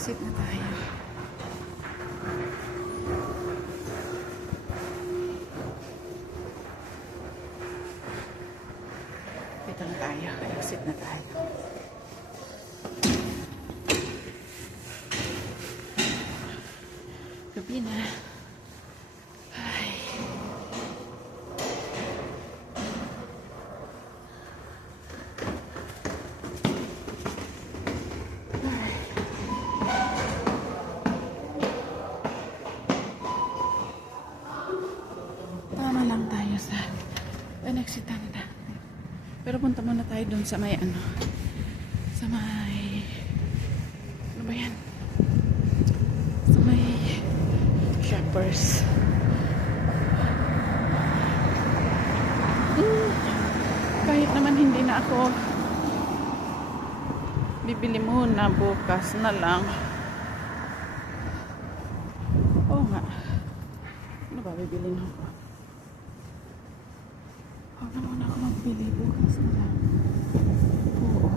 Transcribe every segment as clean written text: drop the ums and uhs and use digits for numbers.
Exit na tayo. Dito na tayo. Exit na tayo. Gabi na. Ay. Tama lang tayo sa exit na. Pero punta muna tayo dun sa may ano. Sa may ano ba yan? Sa may shoppers. Kahit naman hindi na ako bibili muna, bukas na lang. Oo nga. Ano ba bibili na ako? Huwag na muna ako magbili, bukas na lang. Oo.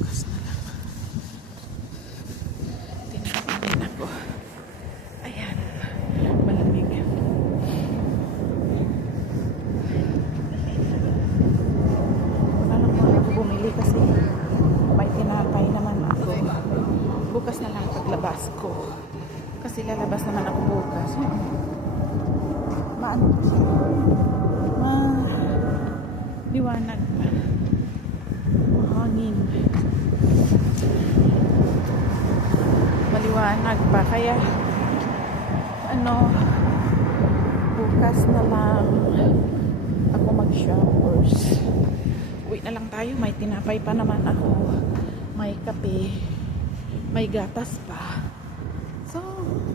Bukas na lang. Tinapin ako. Ayan. Malamig. Wala lang muna ako bumili kasi may tinapay naman ako. Bukas na lang paglabas ko. Kasi lalabas naman ako bukas. Maano po siya? Liwanag pa. Mahangin. Maliwanag pa. Kaya ano, bukas na lang ako mag-shoppers. Uwi na lang tayo. May tinapay pa naman ako. May kape. May gatas pa. So,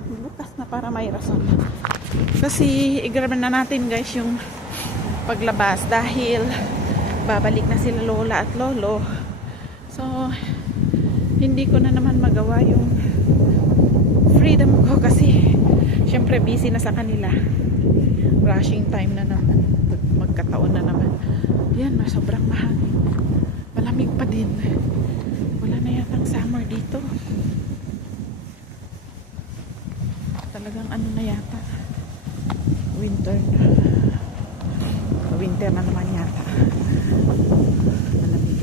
bukas na para may rason. Kasi, i-grab na natin guys yung paglabas dahil babalik na sila lola at lolo. So, hindi ko na naman magawa yung freedom ko kasi syempre busy na sa kanila. Rushing time na naman. Magkataon na naman. Yan, sobrang mahangin. Malamig pa din. Wala na yatang summer dito. Talagang ano na yata, winter na. Winter na naman yata. Malamig.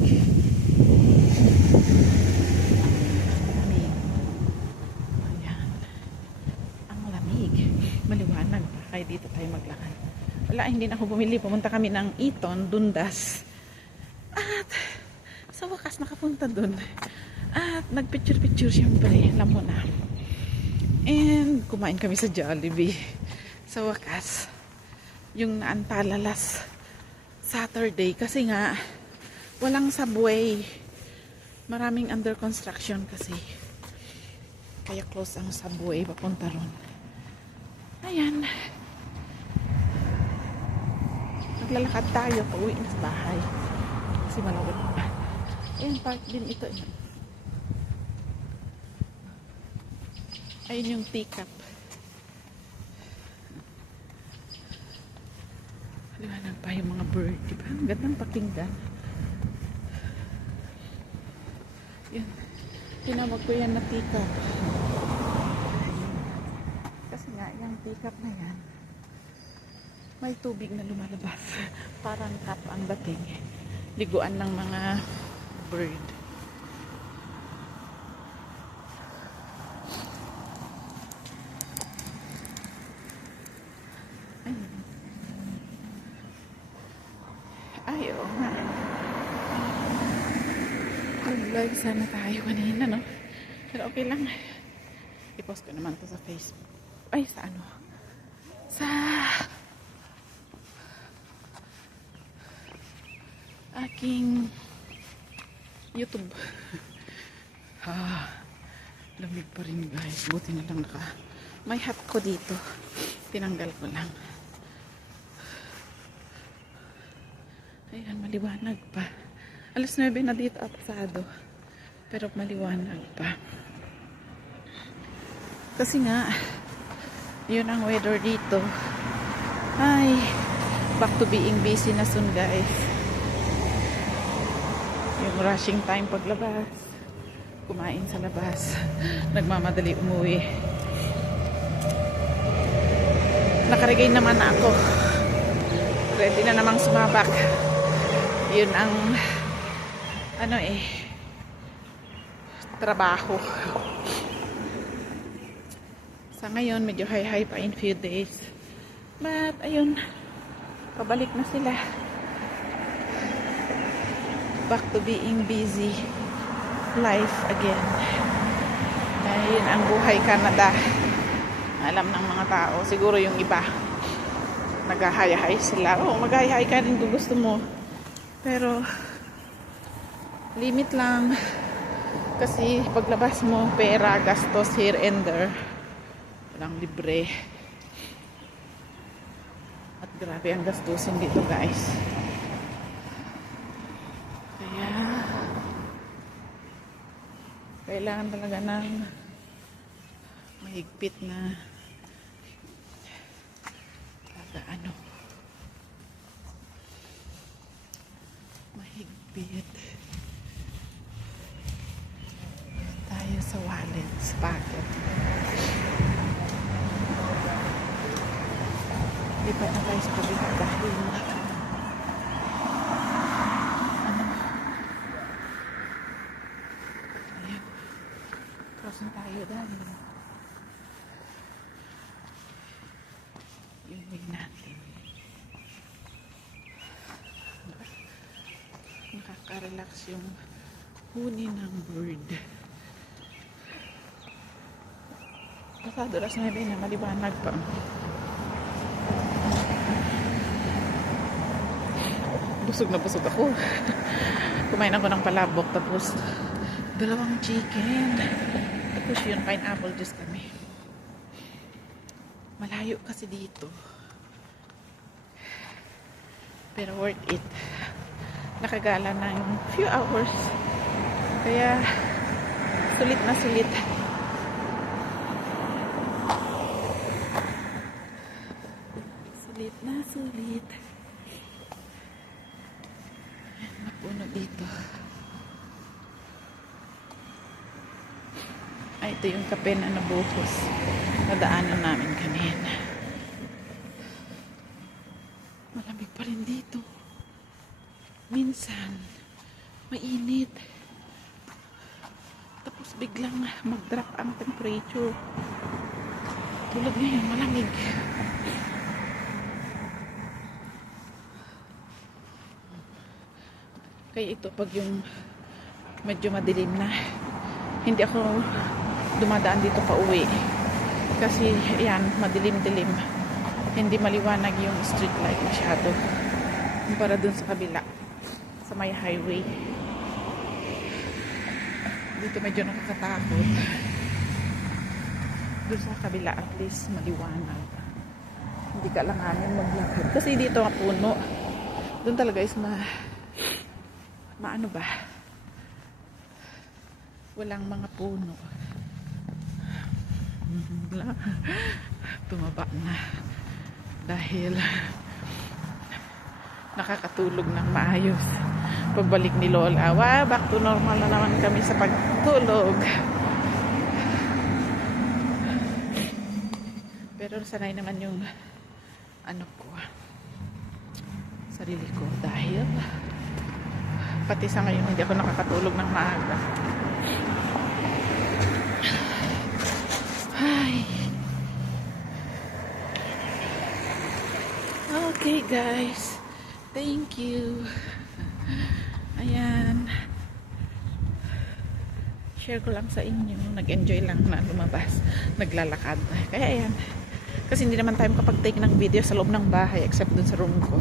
Malamig. Ayan. Ang lamig. Maliwanag pa. Kaya dito tayo maglakad. Wala, hindi na ako bumili. Pumunta kami ng Eton, Dundas. At sa wakas nakapunta dun. At nagpicture-picture syempre. Alam mo na. And kumain kami sa Jollibee. Sa wakas, yung naantala last Saturday kasi nga walang subway. Maraming under construction kasi. Kaya close ang subway papunta ron. Ayan. Naglalakad tayo pauwi na sa bahay. Kasi malawag pa. Ayan, park din ito. Ayun yung teacup. Liwanag pa yung mga bird. Diba? Ang gandang pakinggan. Yan. Tinawag ko yan na teacup. Kasi nga, yung teacup na yan, may tubig na lumalabas. Parang tap ang dating. Liguan ng mga bird. Ay, oo nga. Nag-vlog sana tayo kanina, no? Pero okay lang. I-post ko naman to sa Facebook. Ay, sa ano? Sa aking YouTube. Lamig pa rin guys. Buti na lang may hat ko dito. Tinanggal ko lang. Ayan, maliwanag pa. Alas 9 na dito atasado. Pero maliwanag pa. Kasi nga, yun ang weather dito. Ay, back to being busy na soon guys. Yung rushing time paglabas. Kumain sa labas. Nagmamadali umuwi. Nakaregay naman na ako. Ready na namang sumabak. Yun ang trabaho. Sa ngayon, medyo high pa in few days. But, ayun, pabalik na sila. Back to being busy life again. Ayun ang buhay Canada. Alam ng mga tao. Siguro yung iba, nag-hi-hi sila. Oo, mag-hi-hi ka rin kung gusto mo. Pero, limit lang. Kasi paglabas mo, pera, gastos here and there. Walang libre. At grabe ang gastusin dito, guys. Kaya, kailangan talaga ng mahigpit na mahigpit tayo sa wallet, sa pocket. Lipat na tayo sa kabila dahil ayan, crossing tayo dahil yung way natin. Nakaka-relax yung huni ng bird. Pasado alas 9 na, maliwanag pa. Busog na busog ako. Kumain ako ng palabok, tapos 2 chicken. Tapos yun, pineapple juice kami. Malayo kasi dito. Pero worth it. Nakagala ng few hours. Kaya sulit na sulit. Sulit na sulit. Napuno dito. Ay, ito yung kape na nabuhos. Nadaanan namin kanina. Malamig pa rin dito. Minsan, mainit. Tapos biglang mag-drop ang temperature. Tulad ngayon, malamig. Kaya ito, pag yung medyo madilim na, hindi ako dumadaan dito pa uwi. Kasi, yan, madilim-dilim. Hindi maliwanag yung street light masyado. Para dun sa kabila. Sa may highway. Dito medyo nakakatakot. Dun sa kabila, at least maliwanag. Hindi ka langanin maglakad. Kasi dito ang puno. Dun talaga is maano ba? Walang mga puno. Tumaba na. Dahil nakakatulog ng maayos. Pagbalik ni Lola, back to normal na naman kami sa pagtulog. Pero sanay naman yung sarili ko dahil pati sa ngayon hindi ako nakakatulog ng maaga. Ay. Okay guys, thank you. Ayan, share ko lang sa inyo. Nag-enjoy lang na lumabas, naglalakad. Kaya ayan, kasi hindi naman tayo kapag-take ng video sa loob ng bahay except dun sa room ko.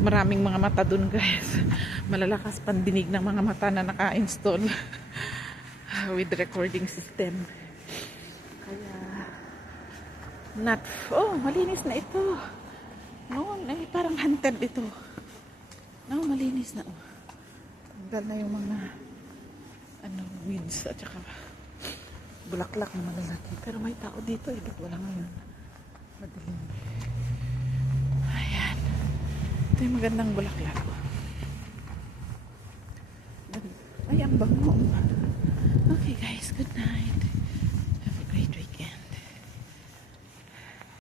Maraming mga mata dun guys. Malalakas pandinig ng mga mata na naka-install with recording system. Kaya malinis na ito. No, parang hunted ito. No, malinis na. Tanggal na yung mga weeds at saka bulaklak na malalaki. Pero may tao dito, ba't wala ngayon? Madilim. Ayan. Ito yung magandang bulaklak. Ganda. Ang bango.